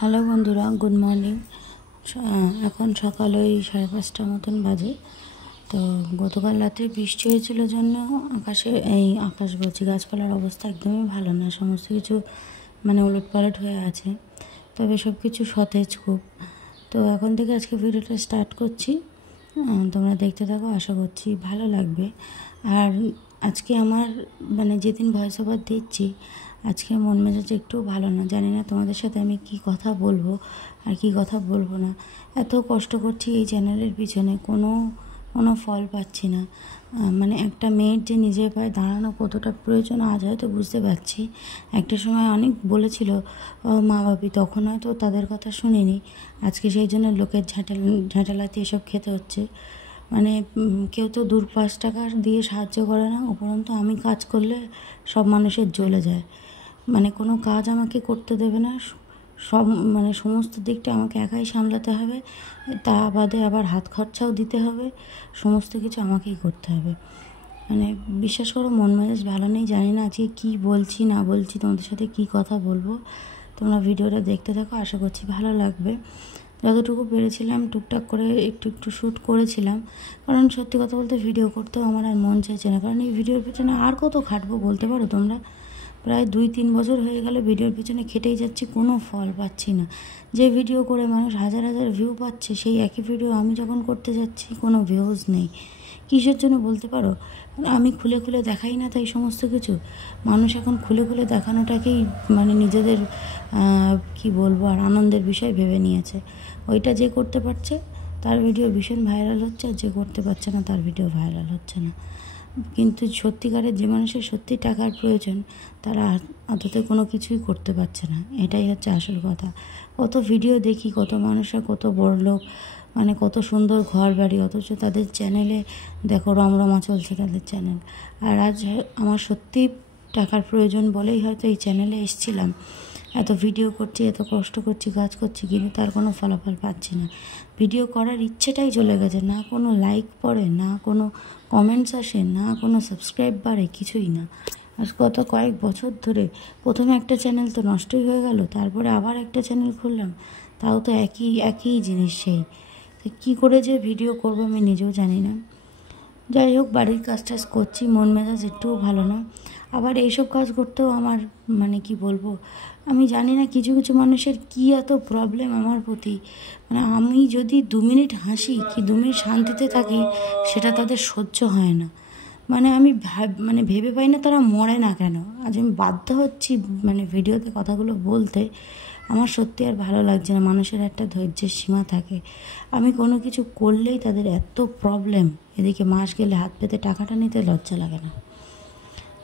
Hello বন্ধুরা, good morning. এখন সকাল ওই 5:30 মতন বাজে। তো গতকাল রাতে বৃষ্টি হয়েছিল জন্য আকাশ বলছি, গাছপালার অবস্থা একদমই ভালো না। সমস্ত কিছু উলটপালট হয়ে আছে, তবে সব কিছু সতেজ খুব। তো এখন থেকে আজকে ভিডিওটা স্টার্ট করছি, তোমরা দেখতে থাকো, আশা করছি ভালো লাগবে। আর আজকে আমার যেদিন ভয়েস ওভার দিচ্ছি, আজকে মন মেজাজ একটু ভালো না। জানি না তোমাদের সাথে আমি কি কথা বলবো আর কি কথা বলবো না। এত কষ্ট করছি এই চ্যানেলের পিছনে, কোনো ফল পাচ্ছি না। একটা মেয়ের যে নিজের পায়ে দাঁড়ানো কতটা প্রয়োজন আজ হয়তো বুঝতে পারছি। একটা সময় অনেক বলেছিল মা বাপি, তখন হয়তো তাদের কথা শুনিনি। আজকে সেই জন্য লোকের ঝাঁটালাতি এসব খেতে হচ্ছে। কেউ তো 2-5 টাকা দিয়ে সাহায্য করে না, উপরন্তু আমি কাজ করলে সব মানুষের জ্বলে যায়। কোনো কাজ আমাকে করতে দেবে না, সব সমস্ত দিকটা আমাকে একাই সামলাতে হবে। তা বাদে আবার হাত খরচাও দিতে হবে, সমস্ত কিছু আমাকেই করতে হবে। বিশ্বাস করো, মন মেজাজ ভালো নেই। জানি না আজকে কী বলছি না বলছি, তোমাদের সাথে কি কথা বলবো। তোমরা ভিডিওটা দেখতে থাকো, আশা করছি ভালো লাগবে। যতটুকু পেরেছিলাম টুকটাক করে একটু শ্যুট করেছিলাম, কারণ সত্যি কথা বলতে ভিডিও করতেও আমার আর মন চাইছে না। কারণ এই ভিডিওর পেছনে আর কত খাটবো বলতে পারো তোমরা। প্রায় 2-3 বছর হয়ে গেল ভিডিওর পিছনে খেটেই যাচ্ছি, কোনো ফল পাচ্ছি না। যে ভিডিও করে মানুষ হাজার হাজার ভিউ পাচ্ছে, সেই একই ভিডিও আমি যখন করতে যাচ্ছি কোনো ভিউজ নেই। কিসের জন্য বলতে পারো? আমি খুলে খুলে দেখাই না তাই সমস্ত কিছু। মানুষ এখন খুলে খুলে দেখানোটাকেই নিজেদের কি বলবো আর আনন্দের বিষয় ভেবে নিয়েছে। ওইটা যে করতে পারছে তার ভিডিও ভীষণ ভাইরাল হচ্ছে, আর যে করতে পারছে না তার ভিডিও ভাইরাল হচ্ছে না। কিন্তু সত্যিকারের যে মানুষের সত্যি টাকার প্রয়োজন, তারা আদতে কোনো কিছুই করতে পারছে না। এটাই হচ্ছে আসল কথা। কত ভিডিও দেখি, কত মানুষরা কত বড়লোক, কত সুন্দর ঘর বাড়ি, অথচ তাদের চ্যানেলে দেখো রমরমা চলছে তাদের চ্যানেল। আর আজ আমার সত্যি টাকার প্রয়োজন বলেই হয়তো এই চ্যানেলে এসেছিলাম। এত ভিডিও করছি, এত কষ্ট করছি, কাজ করছি, কিন্তু তার কোনো ফলাফল পাচ্ছি না। ভিডিও করার ইচ্ছেটাই চলে গেছে, না কোনো লাইক পড়ে, না কোনো কমেন্টস আসে, না কোনো সাবস্ক্রাইব বাড়ে, কিছুই না। আজ কয়েক বছর ধরে প্রথমে একটা চ্যানেল তো নষ্টই হয়ে গেল, তারপরে আবার একটা চ্যানেল খুললাম, তাও তো একই জিনিস। সেই কী করে যে ভিডিও করবো আমি নিজেও জানি না। যাই হোক, বাড়ির কাজ টাজ করছি, মন মেজাজ একটুও ভালো না। আবার এইসব কাজ করতেও আমার কি বলবো, আমি জানি না কিছু কিছু মানুষের কি এত প্রবলেম আমার প্রতি। আমি যদি 2 মিনিট হাসি কি 2 মিনিট শান্তিতে থাকি, সেটা তাদের সহ্য হয় না। আমি ভেবে পাই না তারা মরে না কেন। আজ আমি বাধ্য হচ্ছি ভিডিওতে কথাগুলো বলতে। আমার সত্যি আর ভালো লাগছে না। মানুষের একটা ধৈর্যের সীমা থাকে। আমি কোনো কিছু করলেই তাদের এত প্রবলেম, এদিকে মাস গেলে হাত পেতে টাকাটা নিতে লজ্জা লাগে না।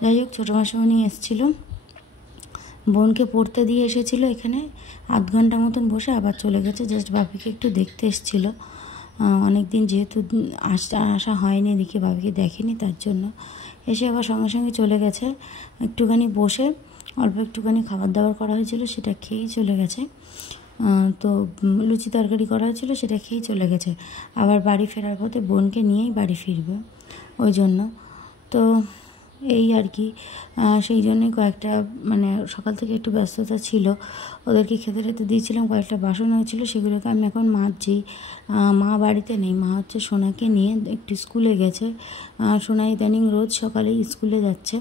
যাই হোক, ছোটো মাসিমণি এসেছিল, বোনকে পড়তে দিয়ে এসেছিল, এখানে আধ ঘন্টা মতন বসে আবার চলে গেছে। জাস্ট বাপিকে একটু দেখতে এসেছিলো। অনেক দিন যেহেতু আসা হয়নি, এদিকে বাপিকে দেখেনি, তার জন্য এসে আবার সঙ্গে সঙ্গে চলে গেছে। একটুখানি বসে অল্প একটুখানি খাবার দাবার করা হয়েছিল, সেটা খেয়েই চলে গেছে। তো লুচি তরকারি করা হয়েছিল, সেটা খেয়েই চলে গেছে। আবার বাড়ি ফেরার পথে বোনকে নিয়েই বাড়ি ফিরবে, ওই জন্য। তো এই আর কি, সেই জন্যই কয়েকটা সকাল থেকে একটু ব্যস্ততা ছিল। ওদেরকে খেতে টেতে দিয়েছিলাম, কয়েকটা বাসন হয়েছিল, সেগুলোকে আমি এখন মাজছি। মা বাড়িতে নেই, মা হচ্ছে সোনাকে নিয়ে একটু স্কুলে গেছে। সোনা ইদানিং রোজ সকালেই স্কুলে যাচ্ছে,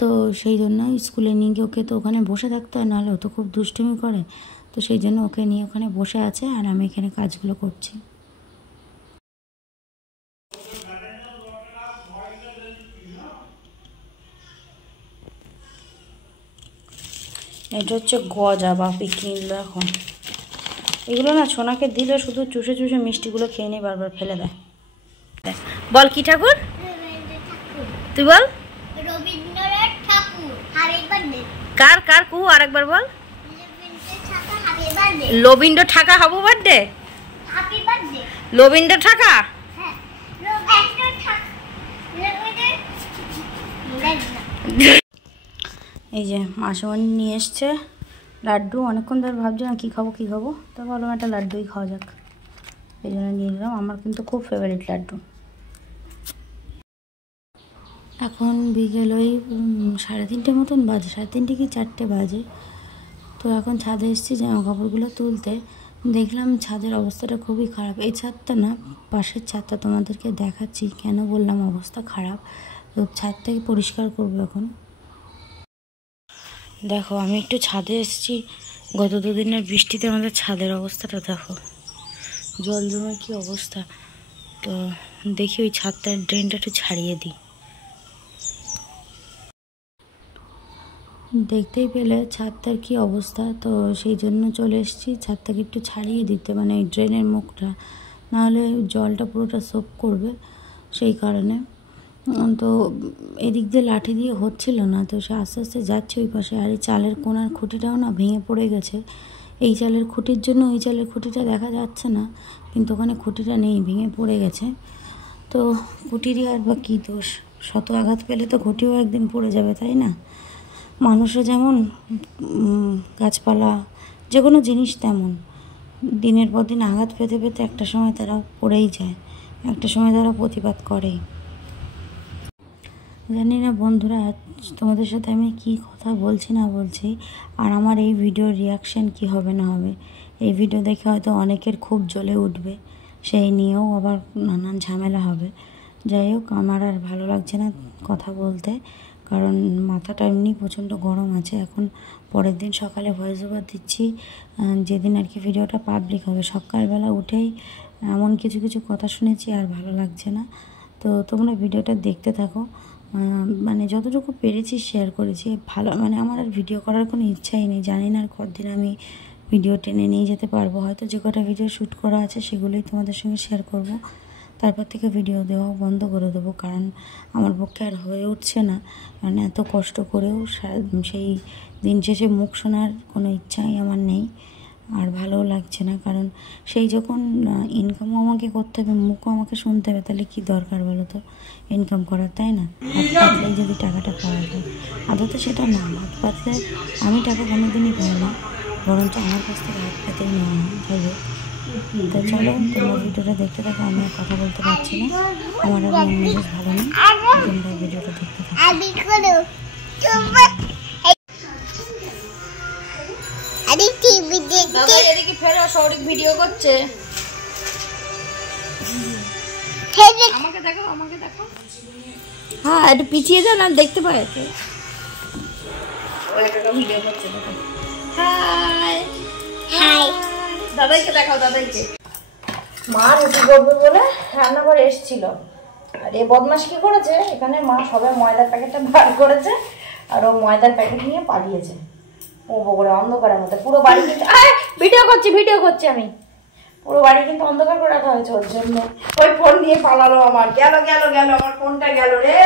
তো সেই জন্য স্কুলে নিয়ে গিয়ে ওকে তো ওখানে বসে থাকতে হয়, নাহলে ও তো খুব দুষ্টুমি করে। তো সেই জন্য ওকে নিয়ে ওখানে বসে আছে, আর আমি এখানে কাজগুলো করছি। এটা হচ্ছে গজা, বাপি কিনলো এখন। এগুলো না সোনাকে দিলে শুধু চুষে চুষে মিষ্টিগুলো খেয়ে নিয়ে বারবার ফেলে দেয়। বল কি ঠাকুর, তুই বল। Rabindranath Thakur, happy birthday. কার কু আরেকবার বল। রবীন্দ্র ঠাকা happy birthday, happy birthday. Rabindra ঠাকা, হ্যাঁ রবীন্দ্র ঠাকুর। এই যে মাসিমণি নিয়ে এসছে লাড্ডু। অনেকক্ষণ ধরে ভাবছিলাম কী খাবো, তো ভাবলাম একটা লাড্ডুই খাওয়া যাক, এই জন্য নিয়ে নিলাম। আমার কিন্তু খুব ফেভারিট লাড্ডু। এখন বিকেল ওই 3:30 মতন বাজে, 3:30 কি 4টে বাজে। তো এখন ছাদে এসেছি জামা কাপড়গুলো তুলতে, দেখলাম ছাদের অবস্থাটা খুবই খারাপ। এই ছাদটা না, পাশের ছাদটা তোমাদেরকে দেখাচ্ছি কেন বললাম অবস্থা খারাপ। তো ছাদটাকে পরিষ্কার করবো এখন। দেখো আমি একটু ছাদে এসেছি, গত দুদিনের বৃষ্টিতে আমাদের ছাদের অবস্থাটা দেখো, জল জমে কি অবস্থা। তো দেখি ওই ছাদটার ড্রেনটা একটু ছাড়িয়ে দিই। দেখতেই পেলে ছাদটার কি অবস্থা, তো সেই জন্য চলে এসেছি ছাদটাকে একটু ছাড়িয়ে দিতে, মানে এই ড্রেনের মুখটা, নাহলে জলটা পুরোটা সোপ করবে সেই কারণে। তো এদিক দিয়ে লাঠি দিয়ে হচ্ছিল না, তো সে আস্তে আস্তে যাচ্ছে ওই পাশে। আর এই চালের কোনার খুঁটিটাও না ভেঙে পড়ে গেছে। এই চালের খুঁটির জন্য ওই চালের খুঁটিটা দেখা যাচ্ছে না, কিন্তু ওখানে খুঁটিটা নেই, ভেঙে পড়ে গেছে। তো খুঁটিরই আর বা কী দোষ, শত আঘাত পেলে তো খুঁটিও একদিন পড়ে যাবে, তাই না? মানুষও যেমন, গাছপালা, যে কোনো জিনিস তেমন, দিনের পর দিন আঘাত পেতে পেতে একটা সময় তারা পড়েই যায়, একটা সময় তারা প্রতিবাদ করেই। জানি না বন্ধুরা তোমাদের সাথে আমি কি কথা বলছি না বলছি, আর আমার এই ভিডিওর রিয়াকশান কি হবে না হবে। এই ভিডিও দেখে হয়তো অনেকের খুব জ্বলে উঠবে, সেই নিয়েও আবার নানান ঝামেলা হবে। যাই হোক, আমার আর ভালো লাগছে না কথা বলতে, কারণ মাথাটা এমনি প্রচণ্ড গরম আছে। এখন পরের দিন সকালে ভয়েস ওভার দিচ্ছি, যেদিন আর কি ভিডিওটা পাবলিক হবে। সকালবেলা উঠেই এমন কিছু কিছু কথা শুনেছি, আর ভালো লাগছে না। তো তোমরা ভিডিওটা দেখতে থাকো, মানে যতটুকু পেরেছি শেয়ার করেছি। ভালো, মানে আমার আর ভিডিও করার কোনো ইচ্ছাই নেই। জানি না আর কতদিন আমি ভিডিও টেনে নিয়ে যেতে পারবো। হয়তো যে কটা ভিডিও শ্যুট করা আছে সেগুলোই তোমাদের সঙ্গে শেয়ার করব, তারপর থেকে ভিডিও দেওয়া বন্ধ করে দেবো, কারণ আমার পক্ষে আর হয়ে উঠছে না। মানে এত কষ্ট করেও সেই দিন শেষে মুখ শোনার কোনো ইচ্ছাই আমার নেই, আর ভালোও লাগছে না। কারণ সেই যখন ইনকামও আমাকে করতে হবে, মুখও আমাকে শুনতে হবে, তাহলে কি দরকার বলো তো ইনকাম করার, তাই না? হাত পাতলেই যদি টাকাটা পাওয়া যায়, আদতে সেটা না। হাত পাতলে আমি টাকা কোনোদিনই পাই না, বরঞ্চ আমার কাছ থেকে হাত পাতেই নেওয়া হয়। যাই হোক, তো চলো তোমরা ভিডিওটা দেখতে থাকো। আমি আর কথা বলতে পারছি না, আমার আর মন মেজাজ ভালো নেই। তোমরা ভিডিওটা দেখতে থাকো। এদিকে ফেরো, সৌরিক ভিডিও করছে। আমাকে দেখো, আমাকে দেখো। হ্যাঁ, একটু পিছিয়ে যান, আর দেখতে পাই। ভিডিও করছে। হাই হাই, দাদাইকে দেখাও, দাদাইকে। মা রুটি করবে বলে রান্নাঘরে এসেছিল, আর এ বদমাস কি করেছে, এখানে মা সবাই ময়দার প্যাকেটটা বার করেছে, আর ও ময়দার প্যাকেট নিয়ে পালিয়েছে। ও বগরে অন্ধকারের মধ্যে পুরো বাড়ি, কিন্তু ভিডিও করছি আমি, পুরো বাড়ি কিন্তু অন্ধকার করে রাখা হয়েছে ওর জন্য। ওই ফোন নিয়ে পালালো আমার, গেল আমার ফোনটা গেল রে।